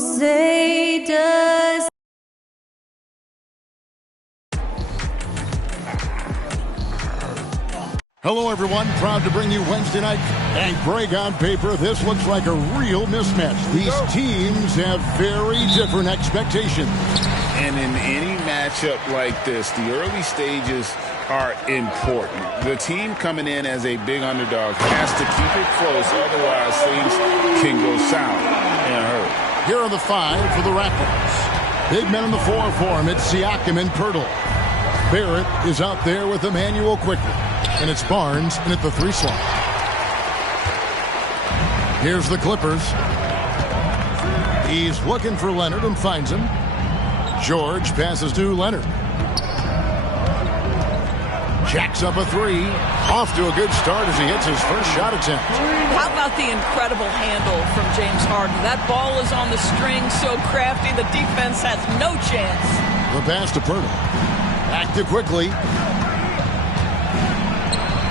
say does. Hello, everyone. Proud to bring you Wednesday night. And Greg, on paper, this looks like a real mismatch. These teams have very different expectations. And in any matchup like this, the early stages are important. The team coming in as a big underdog has to keep it close, otherwise things can go south in a hurry. Here are the five for the Raptors. Big men in the 4 for him. It's Siakam and Poeltl. Barrett is out there with Emmanuel quickly. And it's Barnes in at the 3 slot. Here's the Clippers. He's looking for Leonard and finds him. George passes to Leonard. Jacks up a 3. Off to a good start as he hits his first shot attempt. How about the incredible handle from James Harden? That ball is on the string, so crafty, the defense has no chance. The pass to Poeltl. Active quickly.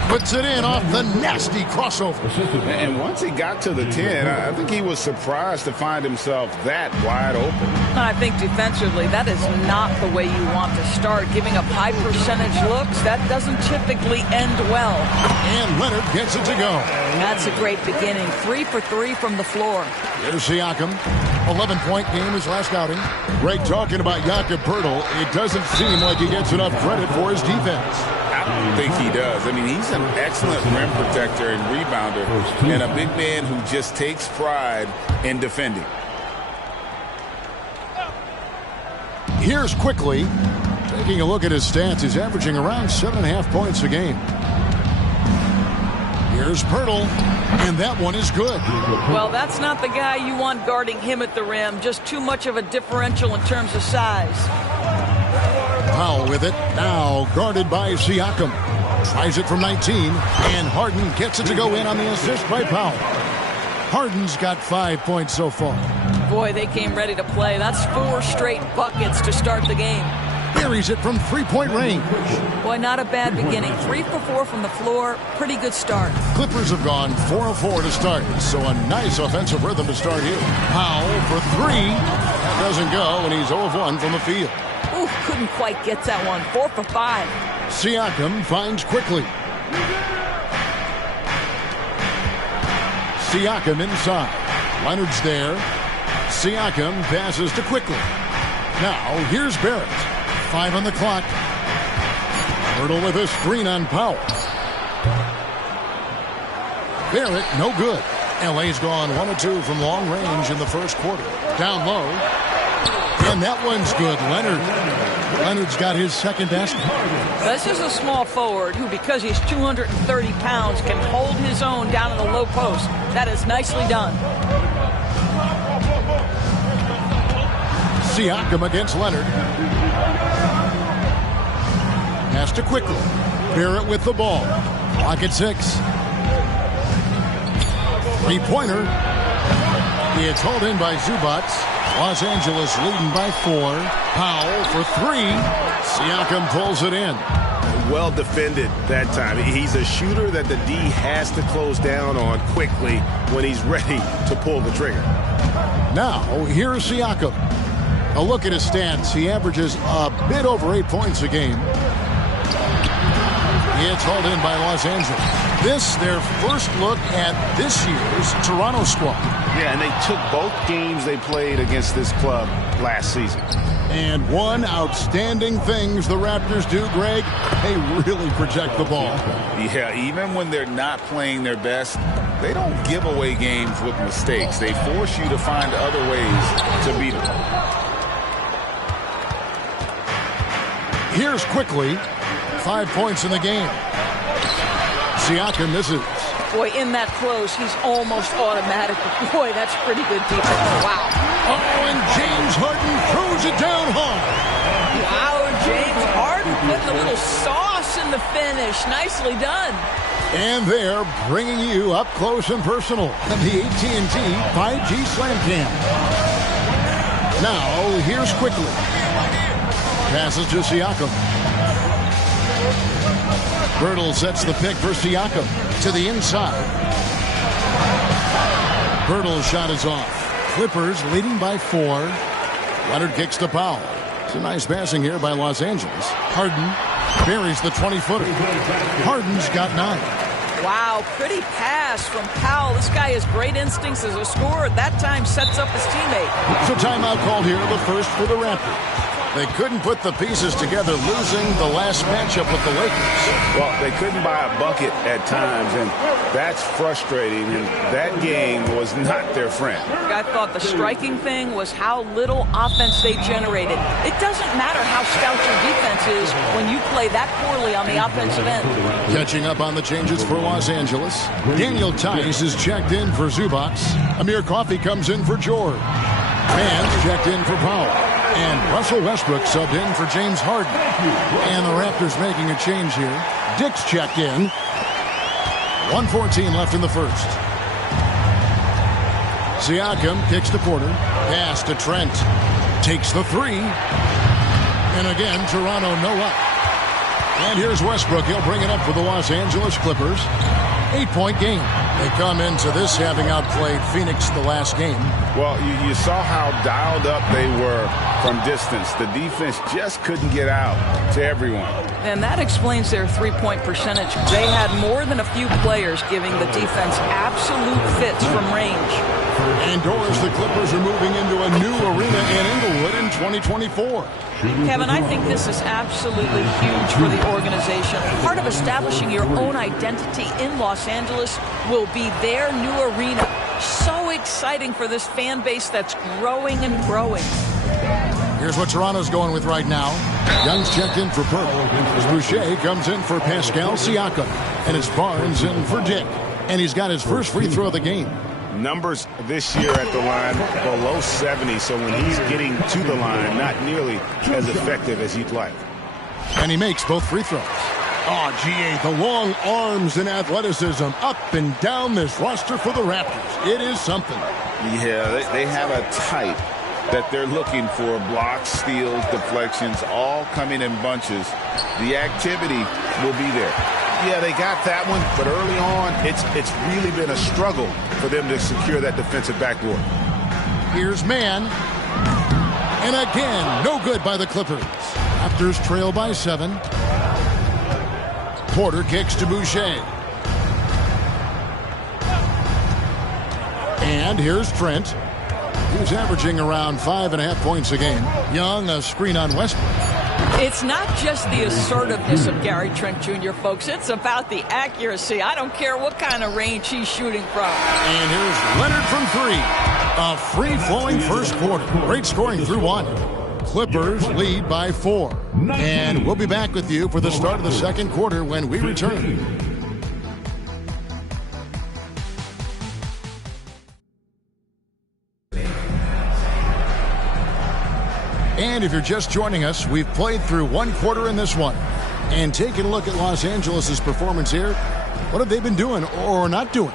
Puts it in off the nasty crossover. And once he got to the 10, I think he was surprised to find himself that wide open. I think defensively, that is not the way you want to start. Giving up high percentage looks, that doesn't typically end well. And Leonard gets it to go. That's a great beginning. 3 for 3 from the floor. Here's Siakam. 11-point game his last outing. Greg talking about Jakob Poeltl. It doesn't seem like he gets enough credit for his defense. I don't think he does. I mean, he's an excellent rim protector and rebounder, and a big man who just takes pride in defending. Here's quickly. Taking a look at his stats, he's averaging around 7.5 points a game. Here's Poeltl, and that one is good. Well, that's not the guy you want guarding him at the rim. Just too much of a differential in terms of size. Powell with it, now guarded by Siakam. Tries it from 19, and Harden gets it to go in on the assist by Powell. Harden's got 5 points so far. Boy, they came ready to play. That's 4 straight buckets to start the game. Buries it from 3-point range. Boy, not a bad beginning. 3 for 4 from the floor. Pretty good start. Clippers have gone 4 of 4 to start, so a nice offensive rhythm to start here. Powell for 3. That doesn't go, and he's 0 of 1 from the field. Ooh, couldn't quite get that one. 4 for 5. Siakam finds quickly. Siakam inside. Leonard's there. Siakam passes to quickly. Now, here's Barrett. 5 on the clock. Poeltl with a screen on Powell. Barrett, no good. LA's gone 1 of 2 from long range in the first quarter. Down low. And that one's good. Leonard's got his second basket. This is a small forward who, because he's 230 pounds, can hold his own down in the low post. That is nicely done. Siakam against Leonard. Pass to quickly. Barrett with the ball. Clock at 6. 3-pointer. It's hauled in by Zubac. Los Angeles leading by 4. Powell for 3. Siakam pulls it in. Well defended that time. He's a shooter that the D has to close down on quickly when he's ready to pull the trigger. Now, here's Siakam. A look at his stats. He averages a bit over 8 points a game. It's hauled in by Los Angeles. This, their first look at this year's Toronto squad. Yeah, and they took both games they played against this club last season. And one outstanding things the Raptors do, Greg, they really protect the ball. Yeah, even when they're not playing their best, they don't give away games with mistakes. They force you to find other ways to beat them. Here's quickly. 5 points in the game. Siakam misses. Boy, in that close, he's almost automatic. Boy, that's pretty good defense. Wow. Oh, and James Harden throws it down hard. Wow, James Harden putting a little sauce in the finish. Nicely done. And they're bringing you up close and personal at the AT&T 5G Slam Cam. Now, here's quickly. Passes to Siakam. Poeltl sets the pick for Siakam to the inside. Poeltl's shot is off. Clippers leading by 4. Leonard kicks to Powell. Some nice passing here by Los Angeles. Harden buries the 20-footer. Harden's got 9. Wow, pretty pass from Powell. This guy has great instincts as a scorer. At that time, sets up his teammate. So timeout called here, the first for the Raptors. They couldn't put the pieces together, losing the last matchup with the Lakers. Well, they couldn't buy a bucket at times, and that's frustrating. And that game was not their friend. I thought the striking thing was how little offense they generated. It doesn't matter how stout your defense is when you play that poorly on the offensive end. Catching up on the changes for Los Angeles. Daniel Tice is checked in for Zubac. Amir Coffey comes in for George. Fans checked in for Powell. And Russell Westbrook subbed in for James Harden. And the Raptors making a change here. Dick's checked in. 1:14 left in the first. Siakam kicks to Porter. Pass to Trent. Takes the 3. And again, Toronto no up. And here's Westbrook. He'll bring it up for the Los Angeles Clippers. 8-point game. They come into this having outplayed Phoenix the last game. Well, you saw how dialed up they were from distance. The defense just couldn't get out to everyone. And that explains their three-point percentage. They had more than a few players giving the defense absolute fits from range. Indoors, the Clippers are moving into a new arena in Inglewood in 2024. Kevin, I think this is absolutely huge for the organization. Part of establishing your own identity in Los Angeles will be their new arena. So exciting for this fan base that's growing and growing. Here's what Toronto's going with right now. Young's checked in for Pearl. As Boucher comes in for Pascal Siakam. And it's Barnes in for Dick. And he's got his first free throw of the game. Numbers this year at the line below 70, so when he's getting to the line, not nearly as effective as you'd like. And he makes both free throws. Oh, GA, the long arms and athleticism up and down this roster for the Raptors. It is something. Yeah, they have a type that they're looking for. Blocks, steals, deflections, all coming in bunches. The activity will be there. Yeah, they got that one, but early on, it's really been a struggle for them to secure that defensive backboard. Here's Mann. And again, no good by the Clippers. Raptors trail by 7. Porter kicks to Boucher. And here's Trent. He's averaging around 5.5 points a game. Young, a screen on Westbrook. It's not just the assertiveness of Gary Trent Jr., folks. It's about the accuracy. I don't care what kind of range he's shooting from. And here's Leonard from 3. A free-flowing first quarter. Great scoring through 1. Clippers lead by 4. And we'll be back with you for the start of the second quarter when we return. And if you're just joining us, we've played through one quarter in this one. And taking a look at Los Angeles' performance here, what have they been doing or not doing?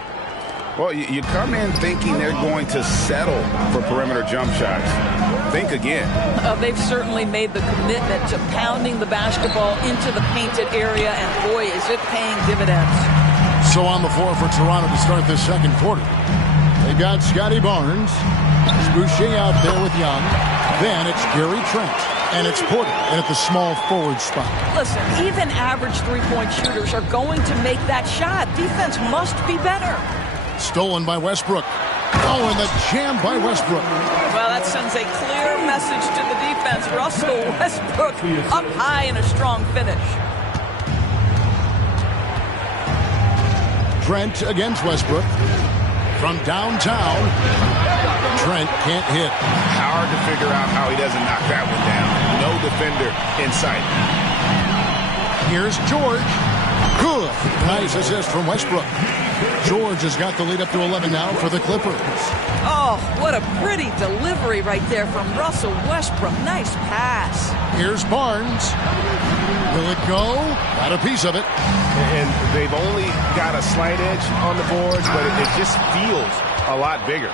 Well, you come in thinking they're going to settle for perimeter jump shots. Think again. They've certainly made the commitment to pounding the basketball into the painted area, and boy, is it paying dividends. So on the floor for Toronto to start this second quarter. They've got Scotty Barnes. It's Boucher out there with Young. Then it's Gary Trent. And it's Porter in at the small forward spot. Listen, even average three-point shooters are going to make that shot. Defense must be better. Stolen by Westbrook. Oh, and the jam by Westbrook. Well, that sends a clear message to the defense. Russell Westbrook up high in a strong finish. Trent against Westbrook. From downtown, Trent can't hit. Hard to figure out how he doesn't knock that one down. No defender in sight. Here's George. Good. Nice assist from Westbrook. George has got the lead up to 11 now for the Clippers. Oh, what a pretty delivery right there from Russell Westbrook. Nice pass. Here's Barnes. Will it go? Got a piece of it. And they've only got a slight edge on the boards, but it just feels a lot bigger.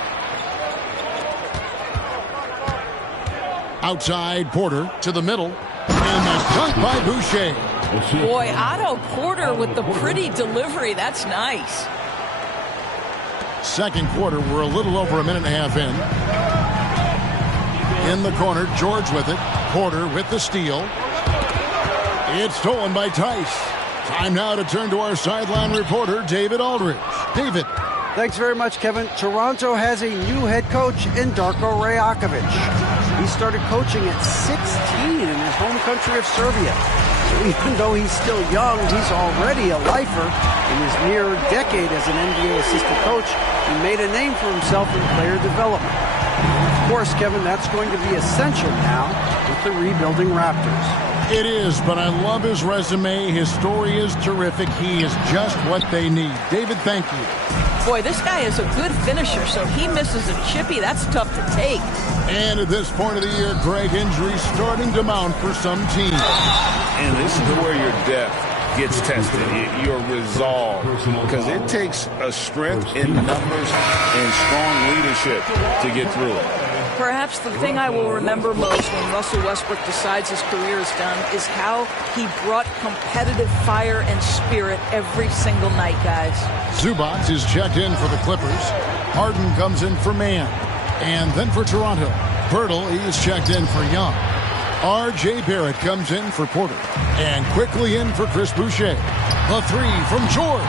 Outside Porter to the middle. And the dunk by Boucher. Boy, Otto Porter with the pretty delivery. That's nice. Second quarter, we're a little over a minute and a half in. In the corner, George with it. Porter with the steal. It's stolen by Tice. Time now to turn to our sideline reporter, David Aldridge. David. Thanks very much, Kevin. Toronto has a new head coach in Darko Rajakovic. He started coaching at 16 in his home country of Serbia. So even though he's still young, he's already a lifer. In his near decade as an NBA assistant coach, he made a name for himself in player development. Of course, Kevin, that's going to be essential now with the rebuilding Raptors. It is, but I love his resume. His story is terrific. He is just what they need. David, thank you. Boy, this guy is a good finisher, so he misses a chippy. That's tough to take. And at this point of the year, Greg, injuries starting to mount for some teams. And this is where your depth gets tested, your resolve, because it takes a strength in numbers and strong leadership to get through it. Perhaps the thing I will remember most when Russell Westbrook decides his career is done is how he brought competitive fire and spirit every single night, guys. Zubac is checked in for the Clippers. Harden comes in for Mann. And then for Toronto, Pirtle is checked in for Young. R.J. Barrett comes in for Porter. And quickly in for Chris Boucher. The three from George.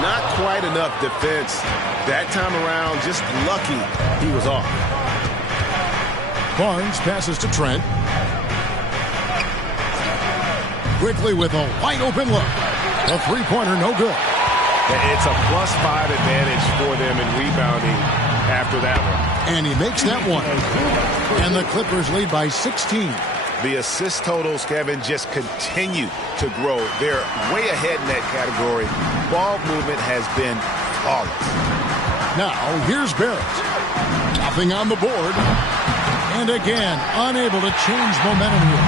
Not quite enough defense. That time around, just lucky he was off. Barnes passes to Trent. Quickly with a wide-open look. The three-pointer, no good. It's a +5 advantage for them in rebounding after that one. And he makes that one. And the Clippers lead by 16. The assist totals, Kevin, just continue to grow. They're way ahead in that category. Ball movement has been flawless. Now, here's Barrett. Nothing on the board. And again, unable to change momentum here.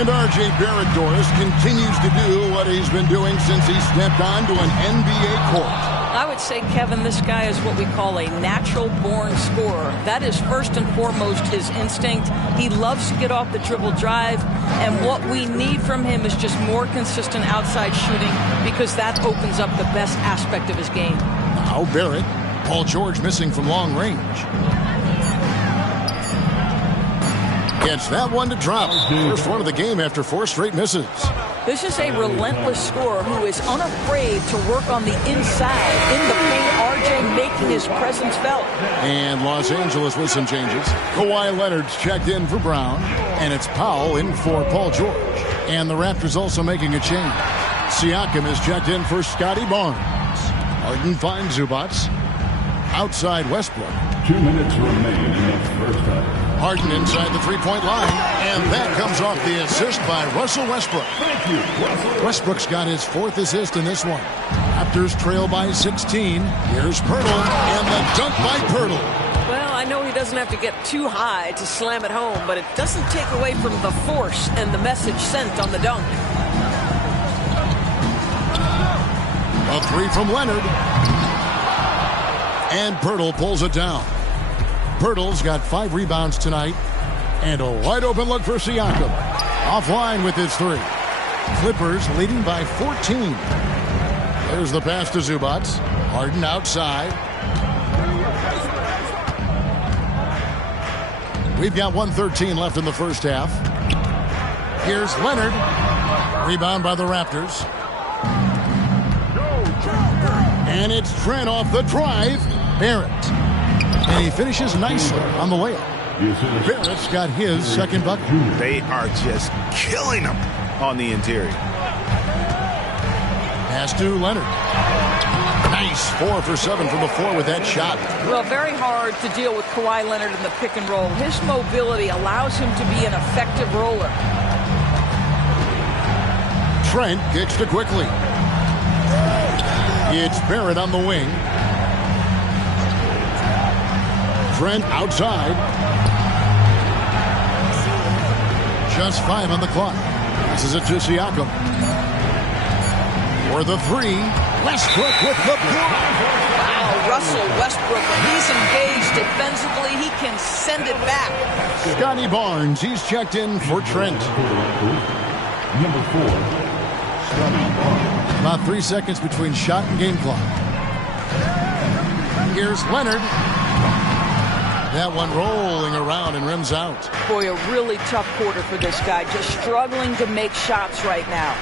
And R.J. Barrett, Doris, continues to do what he's been doing since he stepped onto an NBA court. I would say, Kevin, this guy is what we call a natural-born scorer. That is first and foremost his instinct. He loves to get off the dribble drive, and what we need from him is just more consistent outside shooting because that opens up the best aspect of his game. Now Barrett. Paul George missing from long range. Gets that one to drop. First one of the game after 4 straight misses. This is a relentless scorer who is unafraid to work on the inside. In the paint, RJ making his presence felt. And Los Angeles with some changes. Kawhi Leonard's checked in for Brown. And it's Powell in for Paul George. And the Raptors also making a change. Siakam is checked in for Scotty Barnes. Harden finds Zubac. Outside Westbrook. 2 minutes remain in the first half. Harden inside the three-point line, and that comes off the assist by Russell Westbrook. Westbrook's got his 4th assist in this one. Raptors trail by 16. Here's Pirtle, and the dunk by Pirtle. Well, I know he doesn't have to get too high to slam it home, but it doesn't take away from the force and the message sent on the dunk. A three from Leonard. And Pirtle pulls it down. Pirtle's got 5 rebounds tonight. And a wide-open look for Siakam. Offline with his 3. Clippers leading by 14. There's the pass to Zubac. Harden outside. We've got 1:13 left in the first half. Here's Leonard. Rebound by the Raptors. And it's Trent off the drive. Barrett. And he finishes nicely on the layup. Barrett's got his second bucket. They are just killing them on the interior. Pass to Leonard. Nice 4 for 7 from the floor with that shot. Well, very hard to deal with Kawhi Leonard in the pick and roll. His mobility allows him to be an effective roller. Trent kicks to quickly. It's Barrett on the wing. Trent outside. Just 5 on the clock. This is it to Siakam. For the 3, Westbrook with the block. Wow, Russell Westbrook, when he's engaged defensively, he can send it back. Scotty Barnes, he's checked in for Trent. Number 4, Scotty Barnes. About 3 seconds between shot and game clock. Here's Leonard. That one rolling around and rims out. Boy, a really tough quarter for this guy. Just struggling to make shots right now.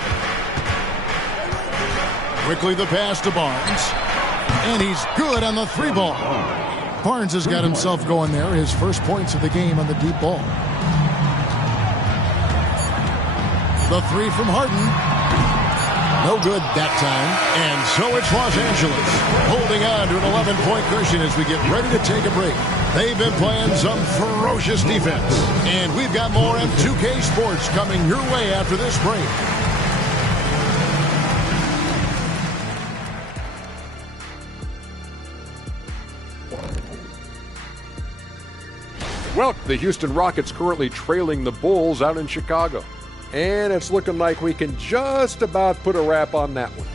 Quickly the pass to Barnes. And he's good on the 3-ball. Barnes has got himself going there. His first points of the game on the deep ball. The 3 from Harden. No good that time. And so it's Los Angeles holding on to an 11-point cushion as we get ready to take a break. They've been playing some ferocious defense. And we've got more M2K Sports coming your way after this break. Well, the Houston Rockets currently trailing the Bulls out in Chicago. And it's looking like we can just about put a wrap on that one.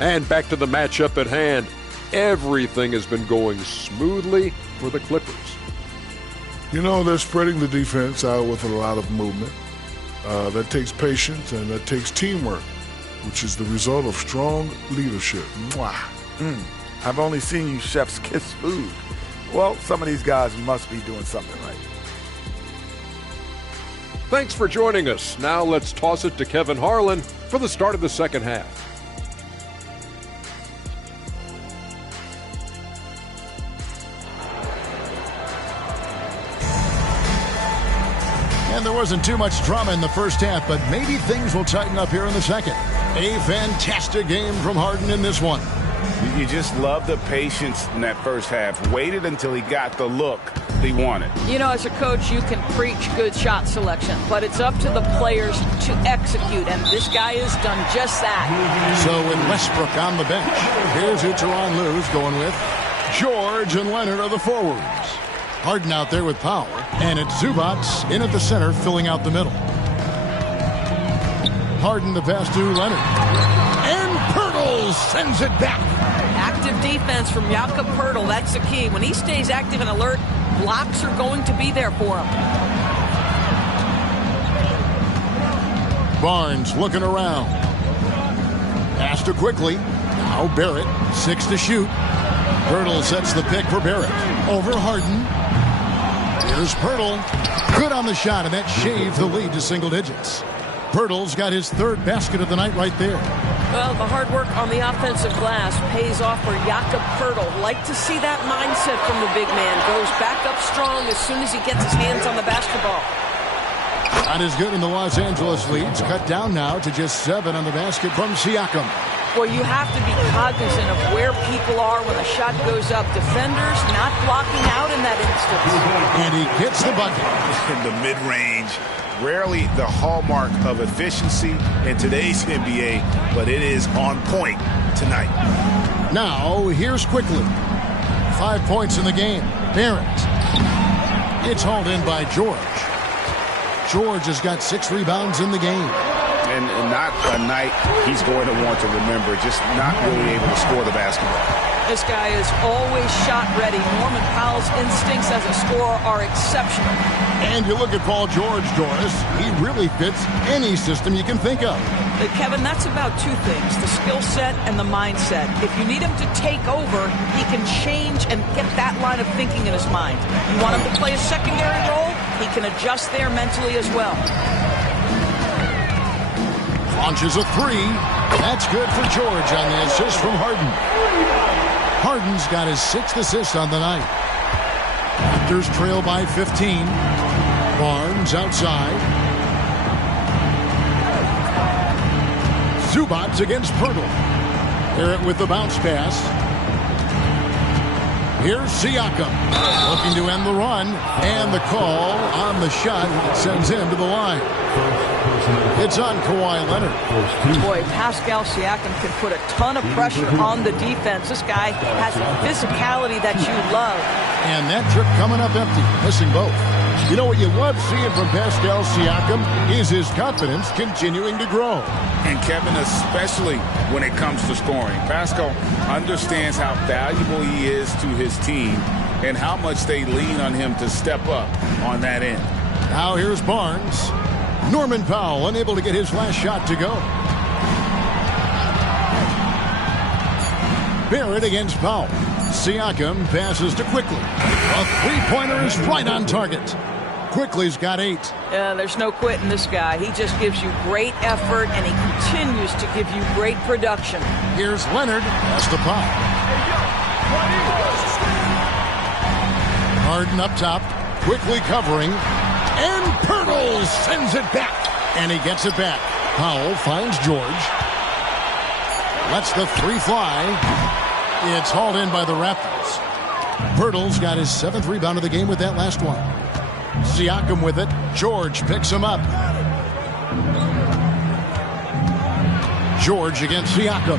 And back to the matchup at hand. Everything has been going smoothly for the Clippers. You know, they're spreading the defense out with a lot of movement. That takes patience and that takes teamwork, which is the result of strong leadership. Mwah. I've only seen you chefs kiss food. Well, some of these guys must be doing something right. Thanks for joining us. Now let's toss it to Kevin Harlan for the start of the second half. And there wasn't too much drama in the first half, but maybe things will tighten up here in the second. A fantastic game from Harden in this one. You just love the patience in that first half. Waited until he got the look he wanted. You know, as a coach, you can preach good shot selection, but it's up to the players to execute, and this guy has done just that. So with Westbrook on the bench, here's who Tyronn Lue's going with. George and Leonard are the forwards. Harden out there with Powell, and it's Zubac in at the center, filling out the middle. Harden the pass to Leonard. And Poeltl sends it back. Active defense from Jakob Poeltl. That's the key. When he stays active and alert, blocks are going to be there for him. Barnes looking around. Pass to quickly. Now Barrett, 6 to shoot. Poeltl sets the pick for Barrett. Over Harden. Here's Poeltl. Good on the shot, and that shaves the lead to single digits. Poeltl's got his third basket of the night right there. Well, the hard work on the offensive glass pays off for Jakob Poeltl. Like to see that mindset from the big man. Goes back up strong as soon as he gets his hands on the basketball. Not as good in the Los Angeles leads. Cut down now to just 7 on the basket from Siakam. Well, you have to be cognizant of where people are when a shot goes up. Defenders not blocking out in that instance. And he gets the bucket. In the mid-range. Rarely the hallmark of efficiency in today's NBA, but it is on point tonight. Now, here's quickly. 5 points in the game. Barrett. It's hauled in by George. George has got 6 rebounds in the game. And not a night he's going to want to remember, just not really able to score the basketball. This guy is always shot ready. Norman Powell's instincts as a scorer are exceptional. And you look at Paul George, Doris, he really fits any system you can think of. But Kevin, that's about 2 things, the skill set and the mindset. If you need him to take over, he can change and get that line of thinking in his mind. You want him to play a secondary role, he can adjust there mentally as well. Launches a 3. That's good for George on the assist from Harden. Harden's got his 6th assist on the night. Raptors trail by 15. Barnes outside. Zubac against Poeltl. Barrett with the bounce pass. Here's Siakam. Looking to end the run. And the call on the shot sends him to the line. It's on Kawhi Leonard. Boy, Pascal Siakam can put a ton of pressure on the defense. This guy has a physicality that you love. And that trip coming up empty, missing both. You know what you love seeing from Pascal Siakam is his confidence continuing to grow. And Kevin, especially when it comes to scoring. Pascal understands how valuable he is to his team and how much they lean on him to step up on that end. Now here's Barnes. Norman Powell unable to get his last shot to go. Barrett against Powell. Siakam passes to Quickly. A three-pointer is right on target. Quickly's got 8. There's no quitting this guy. He just gives you great effort, and he continues to give you great production. Here's Leonard. That's the pop. Harden up top. Quickly covering. And Pirtle sends it back. And he gets it back. Powell finds George. Lets the 3 fly. It's hauled in by the Raptors. Pirtle's got his 7th rebound of the game with that last one. Siakam with it. George picks him up. George against Siakam.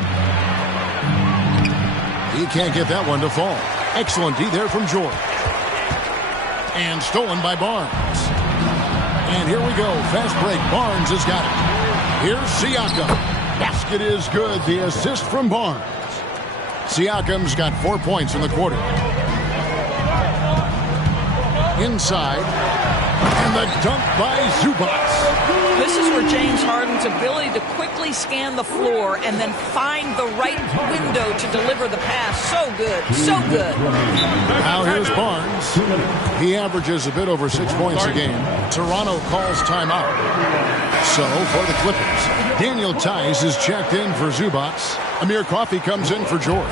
He can't get that one to fall. Excellent D there from George. And stolen by Barnes. And here we go. Fast break. Barnes has got it. Here's Siakam. Basket is good. The assist from Barnes. Siakam's got 4 points in the quarter. Inside. And the dunk by Zubac. This is where James Harden's ability to quickly scan the floor and then find the right window to deliver the pass. So good. So good. Now here's Barnes. He averages a bit over 6 points a game. Toronto calls timeout. So for the Clippers, Daniel Tice is checked in for Zubac. Amir Coffey comes in for George.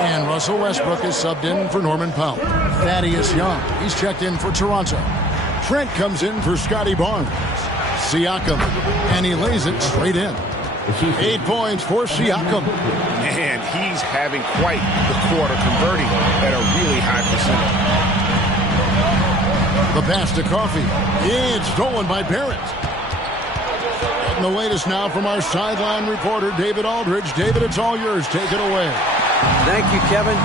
And Russell Westbrook is subbed in for Norman Powell. Thaddeus Young, he's checked in for Toronto. Trent comes in for Scotty Barnes. Siakam, and he lays it straight in. 8 points for Siakam. And he's having quite the quarter, converting at a really high percentage. The pass to Coffey. It's stolen by Barrett. And the latest now from our sideline reporter, David Aldridge. David, it's all yours. Take it away. Thank you, Kevin.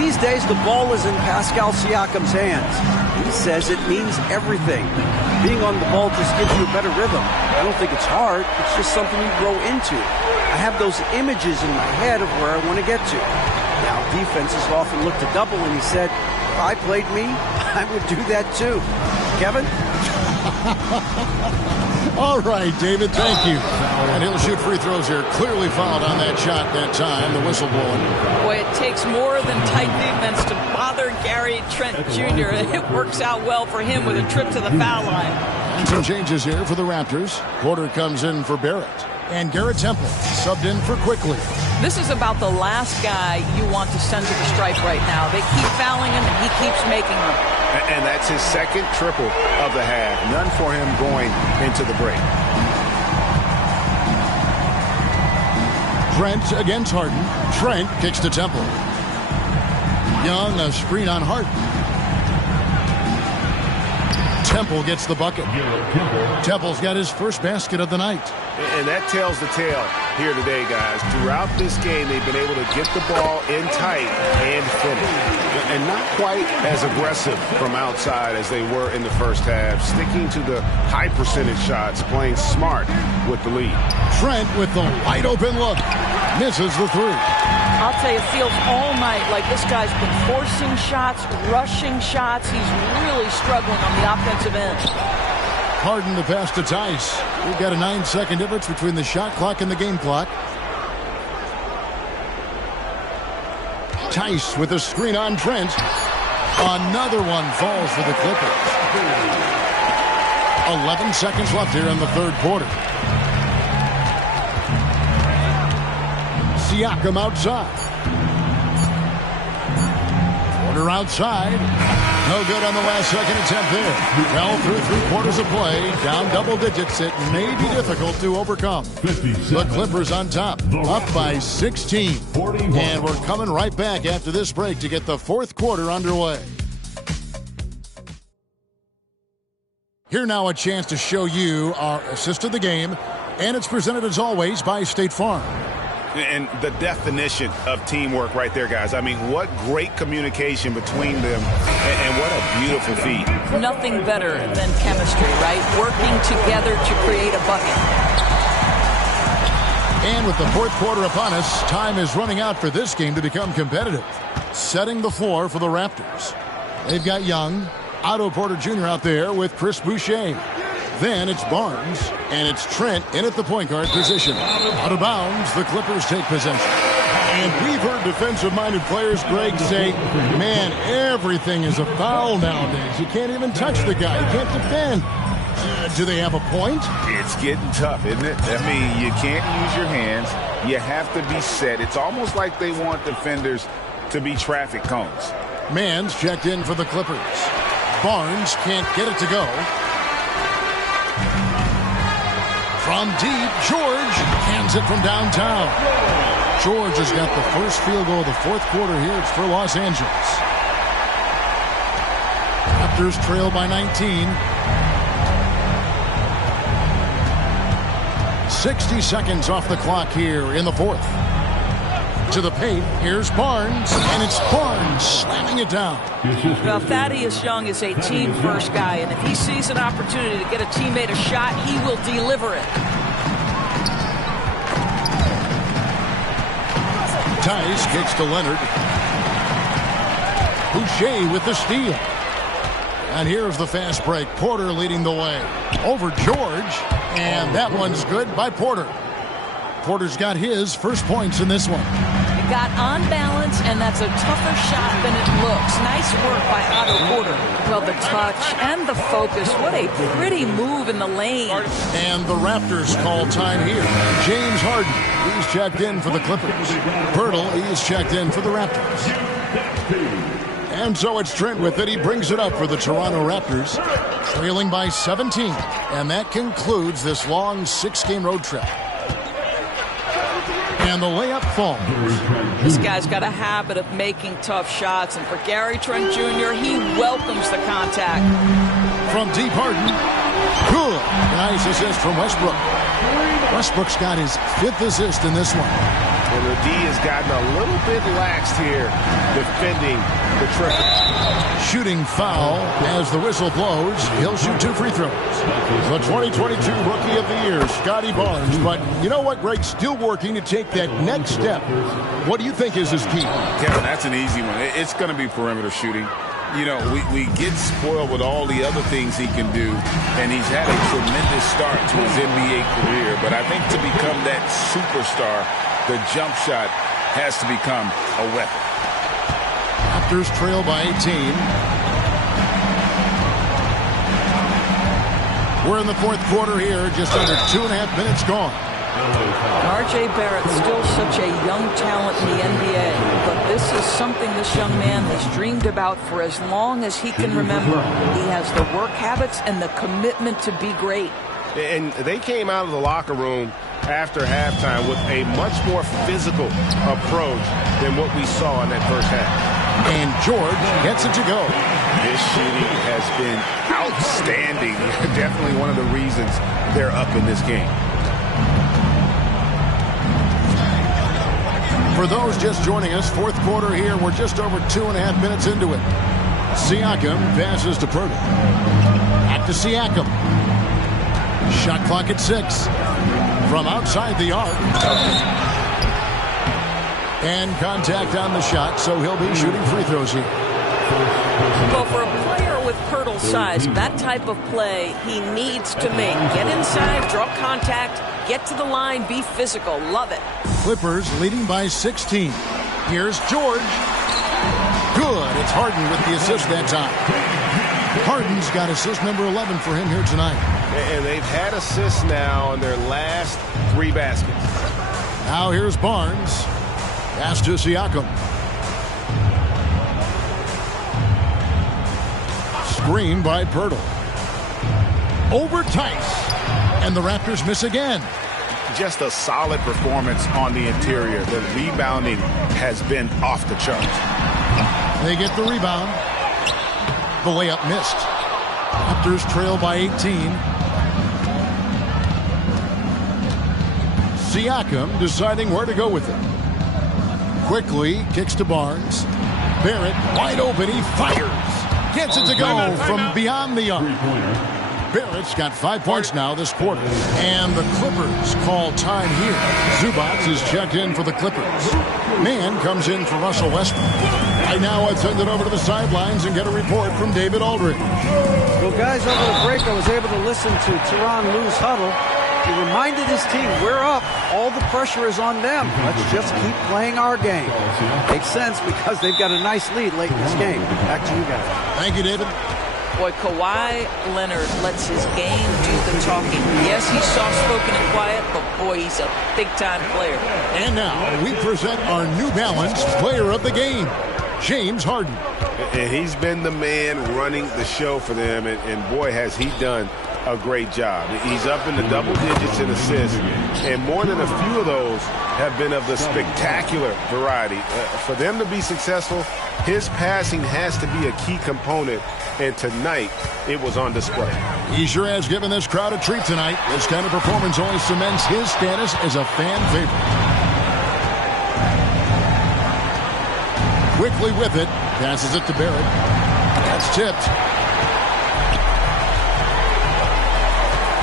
These days, the ball is in Pascal Siakam's hands. He says it means everything. Being on the ball just gives you a better rhythm. I don't think it's hard. It's just something you grow into. I have those images in my head of where I want to get to. Now, defenses often look to double, and he said, if I played me, I would do that too. Kevin? All right, David, thank you. And he'll shoot free throws here. Clearly fouled on that shot that time, the whistle blowing. Boy, it takes more than tight defense to bother Gary Trent Jr. It works out well for him with a trip to the foul line. And some changes here for the Raptors. Porter comes in for Barrett. And Garrett Temple subbed in for Quickly. This is about the last guy you want to send to the stripe right now. They keep fouling him, and he keeps making them. And that's his second triple of the half. None for him going into the break. Trent against Harden. Trent kicks to Temple. Young, a screen on Harden. Temple gets the bucket. Temple's got his first basket of the night. And that tells the tale here today, guys. Throughout this game, they've been able to get the ball in tight and finish. And not quite as aggressive from outside as they were in the first half. Sticking to the high percentage shots, playing smart with the lead. Trent with the wide open look. Misses the 3. I'll tell you, it feels all night like this guy's been forcing shots, rushing shots. He's really struggling on the offensive end. Harden the pass to Tice. We've got a 9-second difference between the shot clock and the game clock. Tice with a screen on Trent. Another one falls for the Clippers. 11 seconds left here in the third quarter. Siakam outside. Porter outside. No good on the last second attempt there. Well, through 3 quarters of play, down double digits, it may be difficult to overcome. The Clippers on top, up by 16. And we're coming right back after this break to get the fourth quarter underway. Here now a chance to show you our assist of the game, and it's presented as always by State Farm. And the definition of teamwork right there, guys. I mean, what great communication between them, and what a beautiful feat. Nothing better than chemistry, right? Working together to create a bucket. And with the fourth quarter upon us, time is running out for this game to become competitive. Setting the floor for the Raptors. They've got Young, Otto Porter Jr. out there with Chris Boucher. Then it's Barnes, and it's Trent in at the point guard position. Out of bounds, the Clippers take possession. And we've heard defensive-minded players, Greg, say, man, everything is a foul nowadays. You can't even touch the guy. You can't defend. Do they have a point? It's getting tough, isn't it? I mean, you can't use your hands. You have to be set. It's almost like they want defenders to be traffic cones. Mann's checked in for the Clippers. Barnes can't get it to go. From deep, George hands it from downtown. George has got the first field goal of the fourth quarter here. It's for Los Angeles. Raptors trail by 19. 60 seconds off the clock here in the fourth. To the paint, here's Barnes, and it's Barnes slamming it down. Now, Thaddeus Young is a team-first guy, and if he sees an opportunity to get a teammate a shot, he will deliver it. Tice kicks to Leonard. Boucher with the steal. And here's the fast break. Porter leading the way. Over George, and that one's good by Porter. Porter's got his first points in this one. It got on balance, and that's a tougher shot than it looks. Nice work by Otto Porter. Well, the touch and the focus. What a pretty move in the lane. And the Raptors call time here. James Harden, he's checked in for the Clippers. Pirtle, he's checked in for the Raptors. And so it's Trent with it. He brings it up for the Toronto Raptors, trailing by 17. And that concludes this long 6-game road trip. And the layup falls. This guy's got a habit of making tough shots, and for Gary Trent Jr., he welcomes the contact. From deep, Harden. Good. Nice assist from Westbrook. Westbrook's got his 5th assist in this one. And the D has gotten a little bit laxed here defending the triple. Shooting foul as the whistle blows. He'll shoot 2 free throws. The 2022 Rookie of the Year, Scotty Barnes. But you know what, Greg? Still working to take that next step. What do you think is his key? Kevin, that's an easy one. It's going to be perimeter shooting. You know, we get spoiled with all the other things he can do, and he's had a tremendous start to his NBA career. But I think to become that superstar, the jump shot has to become a weapon. Raptors trail by 18. We're in the fourth quarter here, just under 2.5 minutes gone. R.J. Barrett, still such a young talent in the NBA, but this is something this young man has dreamed about for as long as he can remember. He has the work habits and the commitment to be great. And they came out of the locker room after halftime with a much more physical approach than what we saw in that first half. And George gets it to go. His shooting has been outstanding. Definitely one of the reasons they're up in this game. For those just joining us, fourth quarter here, we're just over 2.5 minutes into it. Siakam passes to Pirtle. Back to Siakam. Shot clock at 6. From outside the arc. And contact on the shot, so he'll be shooting free throws here. Well, for a player with Pirtle's size, that type of play he needs to make. Get inside, draw contact, get to the line, be physical. Love it. Clippers leading by 16. Here's George. Good. It's Harden with the assist that time. Harden's got assist number 11 for him here tonight. And they've had assists now in their last 3 baskets. Now here's Barnes. Pass to Siakam. Screen by Pirtle. Over Tice. And the Raptors miss again. Just a solid performance on the interior. The rebounding has been off the charts. They get the rebound. The layup missed. Raptors trail by 18. Siakam deciding where to go with it. Quickly kicks to Barnes. Barrett wide open. He fires. Gets it to go from beyond the arc. Barrett's got 5 points now this quarter. And the Clippers call time here. Zubac is checked in for the Clippers. Mann comes in for Russell Westbrook. Right now, I'd send it over to the sidelines and get a report from David Aldridge. Well, guys, over the break, I was able to listen to Tyronn Lue's huddle. He reminded his team, we're up. All the pressure is on them. Let's just keep playing our game. Makes sense because they've got a nice lead late in this game. Back to you guys. Thank you, David. Boy, Kawhi Leonard lets his game do the talking. Yes, he's soft-spoken and quiet, but boy, he's a big-time player. And now we present our New Balance Player of the Game, James Harden. And he's been the man running the show for them, and boy, has he done a great job. He's up in the double digits in assists, and more than a few of those have been of the spectacular variety. For them to be successful, his passing has to be a key component, and tonight it was on display. He sure has given this crowd a treat tonight. This kind of performance only cements his status as a fan favorite. Quickly with it, passes it to Barrett. That's tipped.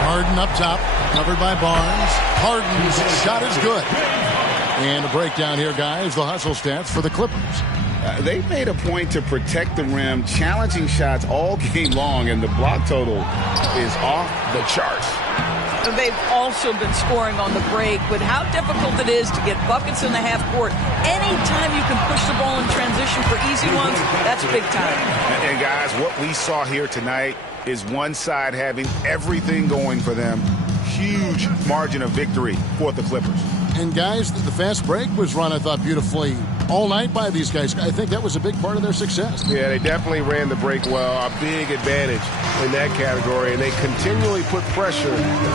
Harden up top, covered by Barnes. Harden's shot is good. And a breakdown here, guys. The hustle stats for the Clippers. They've made a point to protect the rim, challenging shots all game long, and the block total is off the charts. They've also been scoring on the break, but how difficult it is to get buckets in the half court. Anytime you can push the ball in transition for easy ones, that's big time. And guys, what we saw here tonight is one side having everything going for them. Huge margin of victory for the Clippers. And guys, the fast break was run, I thought, beautifully all night by these guys. I think that was a big part of their success. Yeah, they definitely ran the break well. A big advantage in that category, and they continually put pressure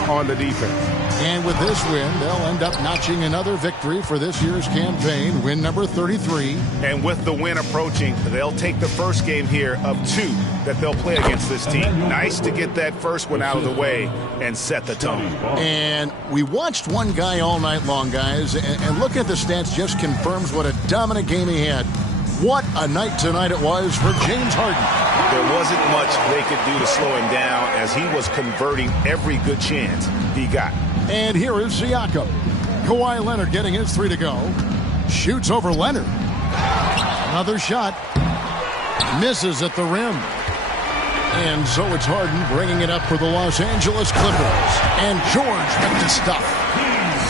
on the defense. And with this win, they'll end up notching another victory for this year's campaign, win number 33. And with the win approaching, they'll take the first game here of 2 that they'll play against this team. Nice to get that first one out of the way and set the tone. And we watched one guy all night long, guys, and looking at the stats just confirms what a dominant game he had. What a night tonight it was for James Harden. There wasn't much they could do to slow him down as he was converting every good chance he got. And here is Siakam. Kawhi Leonard getting his 3 to go. Shoots over Leonard. Another shot. Misses at the rim. And so it's Harden bringing it up for the Los Angeles Clippers. And George with the stuff.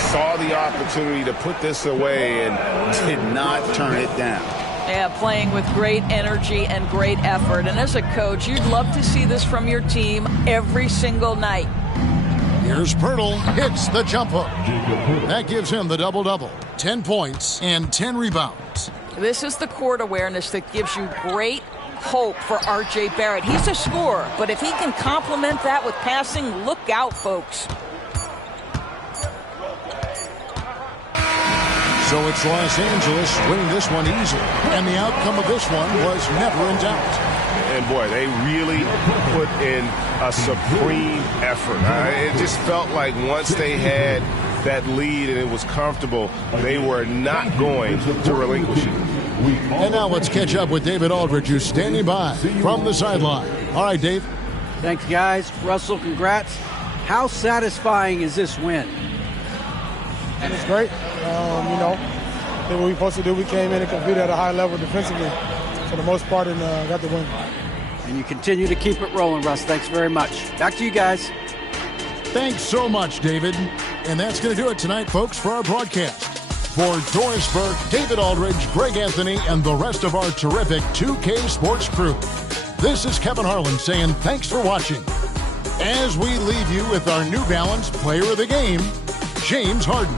Saw the opportunity to put this away and did not turn it down. Yeah, playing with great energy and great effort. And as a coach, you'd love to see this from your team every single night. Here's Pirtle, hits the jump hook. That gives him the double-double. 10 points and 10 rebounds. This is the court awareness that gives you great hope for R.J. Barrett. He's a scorer, but if he can complement that with passing, look out, folks. So it's Los Angeles winning this one easily. And the outcome of this one was never in doubt. And boy, they really put in a supreme effort. It just felt like once they had that lead and it was comfortable, they were not going to relinquish it. And now let's catch up with David Aldridge, who's standing by from the sideline. All right, Dave. Thanks, guys. Russell, congrats. How satisfying is this win? It's great. Did what we supposed to do. We came in and competed at a high level defensively for the most part and got the win. And you continue to keep it rolling, Russ. Thanks very much. Back to you guys. Thanks so much, David. And that's going to do it tonight, folks, for our broadcast. For Doris Burke, David Aldridge, Greg Anthony, and the rest of our terrific 2K Sports crew, this is Kevin Harlan saying thanks for watching. As we leave you with our New Balance Player of the Game, James Harden.